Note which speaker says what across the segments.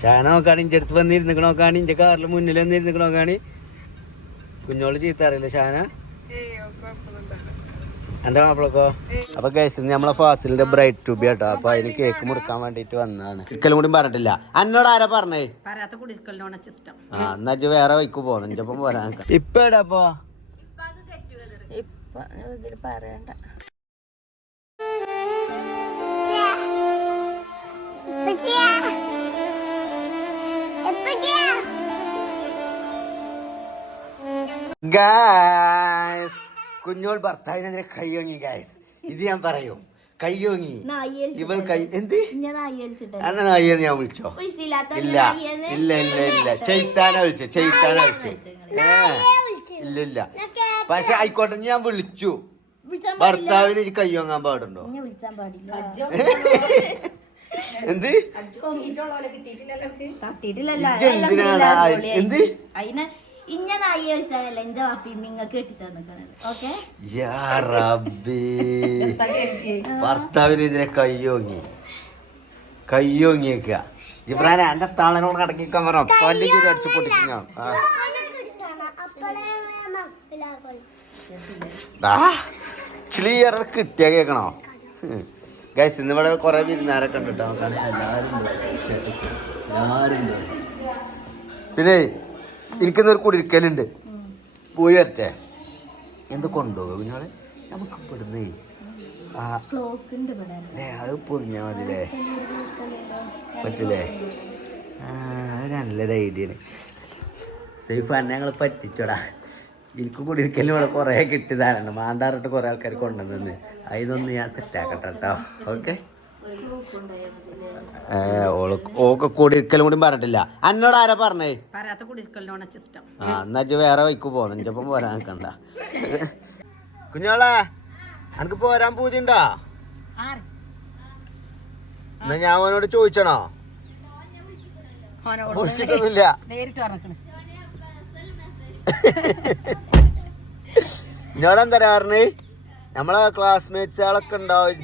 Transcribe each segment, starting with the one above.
Speaker 1: ഷാന നോക്കാണ് ഇഞ്ചെ അടുത്ത് വന്നിരുന്നിക്കണ നോക്കാണ് ഇഞ്ചെ കാറിൽ മുന്നിൽ വന്നിരുന്നിക്കണ നോക്കാണ്. കുഞ്ഞോൾ ചീത്ത അറിയില്ല ഷാന? എന്റെ മാപ്പിളക്കോ? അപ്പൊ കേസ് നമ്മളെ ഫാസിലിന്റെ ബ്രൈറ്റ് ട്യൂബ് കേട്ടോ അപ്പൊ അതിന് കേക്ക് മുറിക്കാൻ വേണ്ടിട്ട് വന്നതാണ്. ഒരിക്കലും കൂടി പറഞ്ഞിട്ടില്ല. എന്നോട് ആരാ പറഞ്ഞേ? ആ എന്നാ വേറെ വൈക്ക് പോകുന്നു എന്റെ ഒപ്പം പോരാ ഇപ്പൊ എടാപ്പോ
Speaker 2: പറയണ്ട. ഇതിൽ
Speaker 1: ഗായ്സ് കുഞ്ഞോൾ ഭർത്താവിനെതിരെ കയ്യോങ്ങി ഗായ്സ് ഇത് ഞാൻ പറയൂ. കയ്യോങ്ങി. ഇവൾ കൈ എന്ത്? അന്ന നായിയെന്ന് ഞാൻ വിളിച്ചോ? ഇല്ല. ഇല്ല ഇല്ല ഇല്ല. ചെയ്ത്താന വിളിച്ചു ചെയ്ത്താന വിളിച്ചു. ഏ. ഇല്ല ഇല്ല. പക്ഷെ ആയിക്കോട്ടെ ഞാൻ വിളിച്ചു. ഭർത്താവിന് കയ്യോങ്ങാൻ പാടുണ്ടോ? എന്ത്? എന്തിനാണ് എന്ത്?
Speaker 2: ഇഞ്ഞ നായി കളിച്ചാലല്ല ഇഞ്ച വാപ്പി നിങ്ങൾക്ക് കെട്ടി നിക്കണത് ഓക്കെ?
Speaker 1: യാ റബ്ബേ. ഭർത്താവിനെതിരെ കയ്യോങ്ങി. കയ്യോങ്ങിയേക്ക. ഇബ്രാനെ എന്റെ താളനോട് അടങ്ങിക്കാൻ പറഞ്ഞു പല്ലിക്ക് കടിച്ചു പൊട്ടിക്കുന്ന ക്ലിയർ കിട്ടിയ കേക്കണോ? ഗൈസ് ഇന്ന് ഇവിടെ കൊറേ വിരുന്നാരൊക്കെ ഉണ്ട് കേട്ടോ. നോക്കാണ് എല്ലാരും ഉണ്ട്. കൂടി ഇരിക്കലുണ്ട്. പിന്നെ പോയി വരട്ടെ. എന്ത് കൊണ്ടുപോകും കുഞ്ഞാളെ നമുക്ക് ഇവിടുന്ന് അല്ലേ? അത് പൊതിഞ്ഞാൽ മതില്ലേ പറ്റില്ലേ? അത് നല്ലൊരു ഐഡിയ ആണ്. സേഫ് തന്നെ ഞങ്ങൾ പറ്റിച്ചോടാ. എനിക്ക് കൂടി ഇരിക്കലും ഇവിടെ കുറേ കിട്ടിയതാണ് മാണ്ടാറിട്ട് കുറേ ആൾക്കാർ കൊണ്ടുവന്നു അതിനൊന്ന് ഞാൻ സെറ്റാക്കട്ടെ കേട്ടോ. ഓക്കെ? ഓക്കെ കുടിക്കലും കൂടി പറഞ്ഞിട്ടില്ല. അന്നോട് ആരാ പറഞ്ഞേ?
Speaker 2: പറയാത്ത
Speaker 1: ആ എന്നാ വേറെ വൈക്ക് പോന്നു എന്റെ ഒപ്പം പോരാൻ നിൽക്കണ്ട കുഞ്ഞോളെ എനിക്ക് പോരാൻ പൂതിണ്ടോ എന്നാ ഞാൻ അവനോട് ചോദിച്ചണോ? വിളിച്ചിട്ടൊന്നുമില്ല. എന്നോട് എന്താ പറഞ്ഞ്? നമ്മളെ ക്ലാസ്മേറ്റ്സുകളൊക്കെ ഉണ്ടാവും.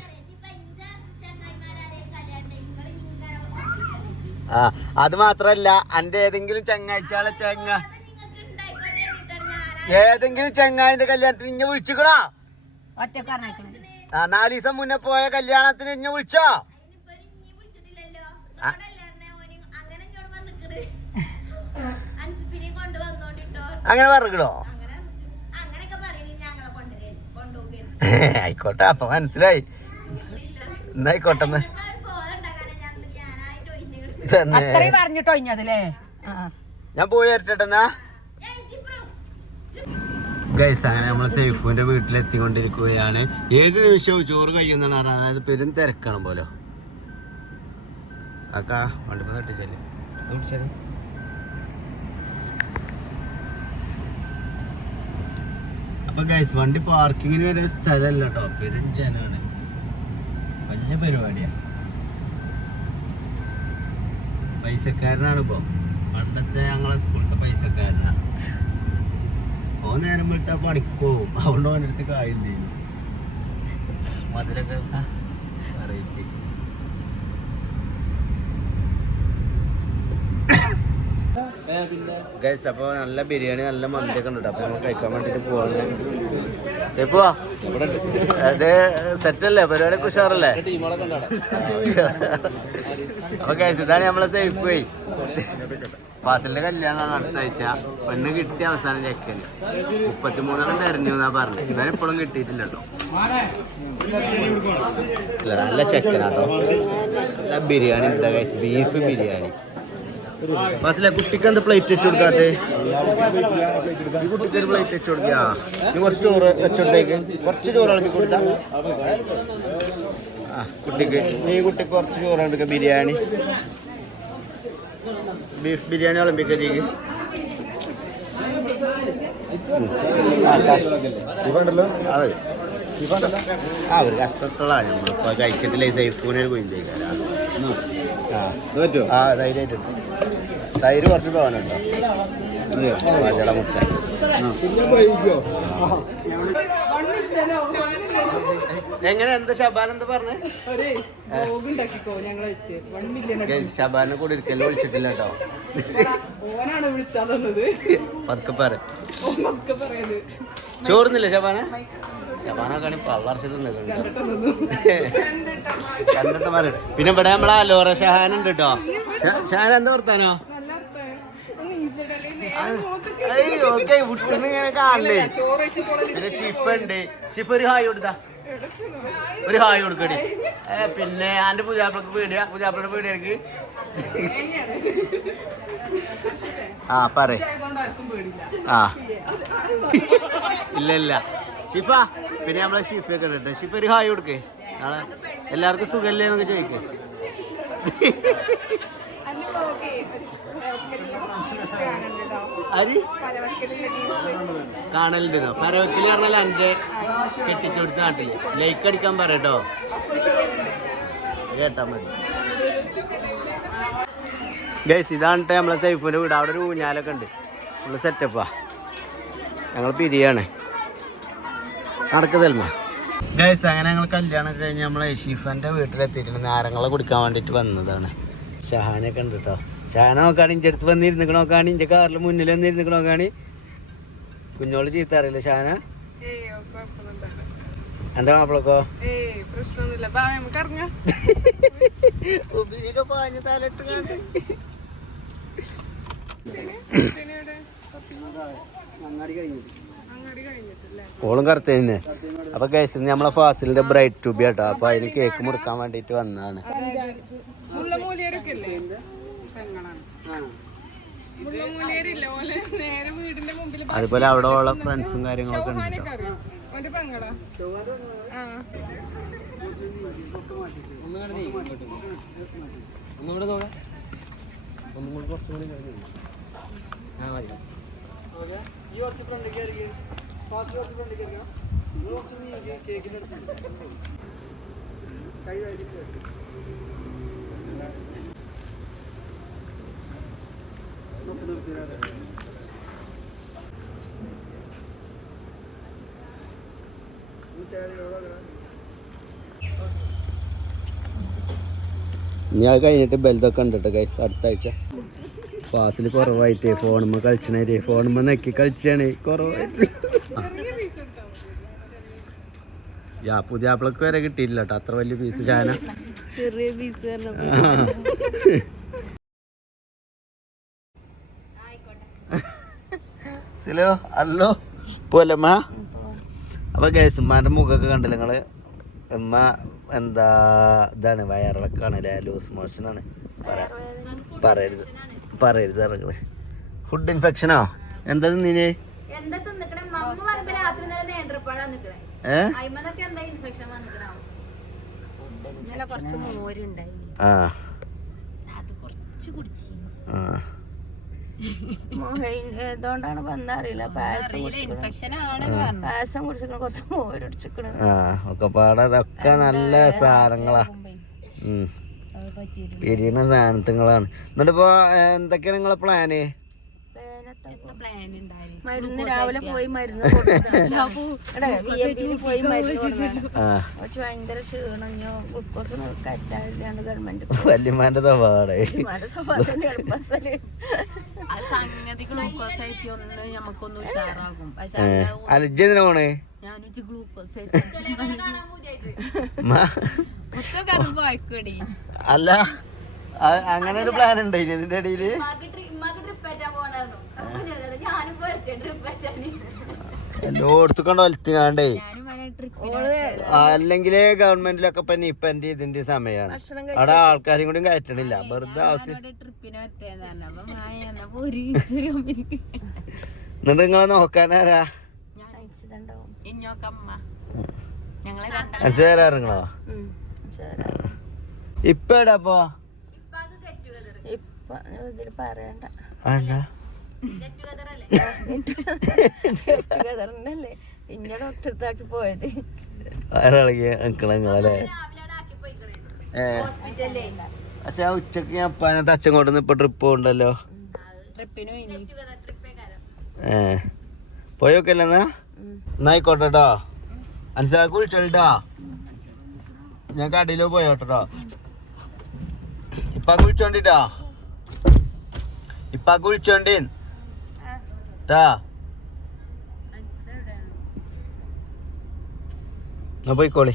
Speaker 1: ആ അത് മാത്രല്ല എന്റെ ഏതെങ്കിലും ചങ്ങാഴ്ചകളെ ചങ്ങ ഏതെങ്കിലും ചങ്ങായിന്റെ കല്യാണത്തിന് ഇന്നെ വിളിച്ചിക്കണോ? ആ നാല് ദിവസം മുന്നേ പോയ കല്യാണത്തിന് ഇന്നെ വിളിച്ചോ? അങ്ങനെ പറഞ്ഞോ ആയിക്കോട്ടെ അപ്പൊ മനസ്സിലായി. എന്നായിക്കോട്ടെ എന്നാ
Speaker 2: അത്രയും പറഞ്ഞിട്ടോ
Speaker 1: ഞാൻ പോയി ഗൈസ് അങ്ങനെ നമ്മൾ വീട്ടിലെത്തിക്കൊണ്ടിരിക്കുകയാണ്. ഏത് നിമിഷവും ചോറ് കഴിയുന്നതാണ് അതായത് പെരും തിരക്കണം പോലെ. അക്കാ വണ്ടി തട്ടിച്ചല്ലേ അപ്പൊ ഗൈസ് വണ്ടി പാർക്കിങ്ങിന് വരെ സ്ഥലമല്ല കേട്ടോ പെരും ജനാണ്. വലിയ പരിപാടിയാ. പൈസക്കാരനാണ് ഇപ്പൊ. പണ്ടത്തെ ഞങ്ങളെ സ്കൂളത്തെ പൈസക്കാരനാ. ഓ നേരം വിളിച്ചാ പണിക്കോവും അതുകൊണ്ട് ഓന്റെ അടുത്ത് കായില്ലേ മധുരൊക്കെ വെറൈറ്റി ഗൈസ് അപ്പോൾ നല്ല ബിരിയാണി നല്ല മന്തിയൊക്കെ ഉണ്ട് അപ്പോൾ നമ്മൾ കഴിക്കാൻ വേണ്ടിയിട്ട് പോവാണ്. പോവാ. അത് സെറ്റല്ലേ? പരിപാടി ഉഷാറല്ലേ? അപ്പൊ ഗൈസ് ഇതാണ് നമ്മളെ സേഫ് പോയി ഫാസിലിന്റെ കല്യാണം അടുത്ത ആഴ്ച. പെണ്ണ് കിട്ടിയ അവസാനം ചെക്കന്. മുപ്പത്തിമൂന്നെണ്ണം തെരഞ്ഞു എന്നാ പറഞ്ഞു ഇവൻ ഇപ്പോഴും കിട്ടിയിട്ടില്ല കേട്ടോ നല്ല ചെക്കനാട്ടോ. നല്ല ബിരിയാണി ഉണ്ട് ഗൈസ് ബീഫ് ബിരിയാണി. ഫാസിലെ കുട്ടിക്ക് എന്താ പ്ലേറ്റ് വെച്ച് കൊടുക്കാത്തെ? ഈ കുട്ടിക്ക് ഒരു പ്ലേറ്റ് വെച്ച് കൊടുക്കുക കുറച്ച് ചോറ് വെച്ചോടത്തേക്ക് കുറച്ച് ചോറ് ഇളക്കി കൊടുത്താ. ആ കുട്ടിക്ക്. ഈ കുട്ടിക്ക് കുറച്ച് ചോറ് എടുക്കുക ബിരിയാണി. ബീഫ് ബിരിയാണി വിളമ്പിക്കത്തേക്ക്. ആ ഒരു കഷ്ടത്തുള്ള നമ്മളിപ്പോ കഴിച്ചിട്ടില്ല സൈഫൂനെ ഒരു കുഞ്ഞ് ആ. ആ ധൈര്യമായിട്ടുണ്ട്. തൈര് കുറച്ച് തോന്നുന്നുണ്ടോ മജട മുട്ട. എങ്ങനെ എന്താ ഷബാൻ എന്താ പറഞ്ഞേ? ഷബാനെ കൂടി ഇരിക്കല്ലോ വിളിച്ചിട്ടില്ല കേട്ടോ.
Speaker 3: ഓനാണ് വിളിച്ചത്
Speaker 1: പതുക്കെ പറ. ചോറുന്നില്ല ഷബാന ഷബാനൊക്കെ പള്ളർച്ചത് കണ്ടിട്ട് പിന്നെ ഇവിടെ നമ്മളെ ലോറ ഷഹാൻ ഉണ്ട് കേട്ടോ. ഷഹാൻ എന്താ വർത്താനോ? ഓക്കെ വിട്ടുന്ന് ഇങ്ങനെ
Speaker 3: പോളെ
Speaker 1: പിന്നെ ഷിഫ് ഉണ്ട്. ഷിഫ് ഒരു ഹായ് കൊടുത്താ. ഒരു ഹായ് കൊടുക്കടി. പിന്നെ പിന്നെ പൂജാപ്പിളക്ക് പേടിയ. പേടിയാ പേടി എനിക്ക് ആ പറ ആ. ഇല്ല ഇല്ല. ഷിഫ പിന്നെ നമ്മളെ ഷിഫൊക്കെ ഉണ്ട് ഷിഫ ഒരു ഹായ് കൊടുക്കേ. എല്ലാവർക്കും സുഖല്ലേന്നൊക്കെ ചോദിക്കേ. അരി കാണലുണ്ട് പരവത്തിൽ പറഞ്ഞാൽ എന്റെ കെട്ടിച്ചെടുത്ത നാട്ടിൽ ലൈക്ക് അടിക്കാൻ പറയട്ടോ കേട്ടാ. മതി. ഗൈസ് ഇതാണ് നമ്മളെ സൈഫിന്റെ വീട്. അവിടെ ഒരു ഊഞ്ഞാലൊക്കെ ഉണ്ട്. ഫുള്ള് സെറ്റപ്പാ ഞങ്ങൾ പിരിയാണ്. നടക്കതല്ല ഗൈസ് അങ്ങനെ ഞങ്ങൾ കല്യാണം കഴിഞ്ഞ് നമ്മളെ ഷീഫന്റെ വീട്ടിലെത്തിയിട്ടുണ്ട് നാരങ്ങളെ കുടിക്കാൻ വേണ്ടിയിട്ട് വന്നതാണ്. ഷഹാനൊക്കെ ഉണ്ട് കേട്ടോ ഷഹാന നോക്കാണ് ഇഞ്ചെ അടുത്ത് വന്നിരുന്നിക്കണ നോക്കാണ് ഇഞ്ചെ കാറിൽ മുന്നിൽ വന്നിരുന്നിക്കണ നോക്കാണ്. കുഞ്ഞോൾ ചീത്ത അറിയില്ല ഷഹാന? എന്റെ മാപ്പിളക്കോ? ഓളും കറുത്ത തന്നെ. അപ്പൊ കേസ് നമ്മളെ ഫാസിലിന്റെ ബ്രൈറ്റ് ട്യൂബ് കേട്ടോ അപ്പൊ അതിന് കേക്ക് മുറുക്കാൻ വേണ്ടിട്ട് വന്നതാണ്. അതുപോലെ അവിടെ ഉള്ള ഫ്രണ്ട്സും കാര്യങ്ങളൊക്കെ ഉണ്ട്.
Speaker 3: അറിയാം? ഓന്റെ പെങ്ങളാ? ആ
Speaker 1: ഇനി അത് കഴിഞ്ഞിട്ട് ബെൽതൊക്കെ ഉണ്ട് കേട്ടോ ഗൈസ് അടുത്ത ആഴ്ച. ഫാസിൽ കുറവായിട്ട് ഫോണുമ്മ കളിച്ചണേ ഫോണുമ്മ നക്കി കളിച്ചാണ് കുറവായിട്ട് യാ പുതിയ ആപ്പിളൊക്കെ വരെ കിട്ടിയില്ല കേട്ടോ അത്ര വലിയ പീസ് ചാന
Speaker 2: ചെറിയ പീസ്
Speaker 1: സിലോ അല്ലോ പോലമ്മ. അപ്പൊ ഗൈസ് ഉമ്മാന്റെ മുഖമൊക്കെ കണ്ടില്ല നിങ്ങൾ? ഉമ്മ എന്താ ഇതാണ് വയറിളക്കാണ് അല്ലേ? ലൂസ് മോഷനാണ് ആണ്. പറയരുത്. പറയരുത് ഇറങ്ങണേ ഫുഡ് ഇൻഫെക്ഷനോ എന്താ തിന്നീന്? ആ.
Speaker 2: അത് കുറച്ച് കുടിച്ചു
Speaker 1: ആ.
Speaker 4: ഇതുകൊണ്ടാണ് വന്നറിയില്ല പായസം കുടിച്ചിട്ട് കുറച്ച് മോരടിച്ചിക്കണ്.
Speaker 1: ആ ഒക്കെ പാടെ അതൊക്കെ നല്ല സാധനങ്ങളാ. പിരിയുന്ന സാധനങ്ങളാണ് എന്നിട്ടിപ്പോ എന്തൊക്കെയാണ് നിങ്ങളെ പ്ലാന്
Speaker 2: പ്ലാൻ ഉണ്ടായി
Speaker 4: മരുന്ന് രാവിലെ പോയി മരുന്ന് കൊടുത്തു. പോയി മരുന്ന് ഭയങ്കര ക്ഷീണം. ഞാൻ ഗ്ലൂക്കോസ് ഗവൺമെന്റ്
Speaker 1: വല്യമാന്റെ
Speaker 2: സംഗതി ആയിട്ട് ഒന്ന് നമുക്കൊന്ന് ഉഷാറാകും. പക്ഷെ
Speaker 1: പോണേ?
Speaker 2: ഗ്ലൂക്കോസ്
Speaker 1: അല്ല അങ്ങനെ ഒരു പ്ലാൻ ഉണ്ട് ഇതിന്റെ ഇടയിൽ? എല്ലായിടത്തും കൊണ്ട് ഒലത്തിങ്ങാണ്ടേ അല്ലെങ്കിൽ ഗവൺമെന്റിലൊക്കെ ഇപ്പൊ നിപ്പന്റെ ഇതിന്റെ സമയമാണ് അവിടെ ആൾക്കാരും കൂടി കയറ്റണില്ല. വെറുതെ ആവശ്യം. എന്നിട്ട് നിങ്ങളെ നോക്കാനാരാ മനസ്സിലാറുങ്ങളോ ഇപ്പൊ
Speaker 4: ഇപ്പൊ? ഇതിൽ പറയണ്ട. അല്ല ഇന്ന പോയത്.
Speaker 1: പക്ഷെ ആ ഉച്ചയ്ക്ക് ഞാൻ അപ്പാനത്ത് അച്ഛൻ കൊണ്ടുവന്ന് ഇപ്പൊ ട്രിപ്പ് ഉണ്ടല്ലോ ഏ. പോയോക്കല്ല എന്നാ? എന്നായിക്കോട്ടെ കേട്ടോ അൻസാക്ക് വിളിച്ചോട്ടോ ഞാൻ കടയിലോ പോയോട്ടോ ഇപ്പാക്ക് വിളിച്ചോണ്ടിട്ടോ. ഇപ്പാക്ക് വിളിച്ചോണ്ടി ട്ടാ. എന്നാ പോയിക്കോളി.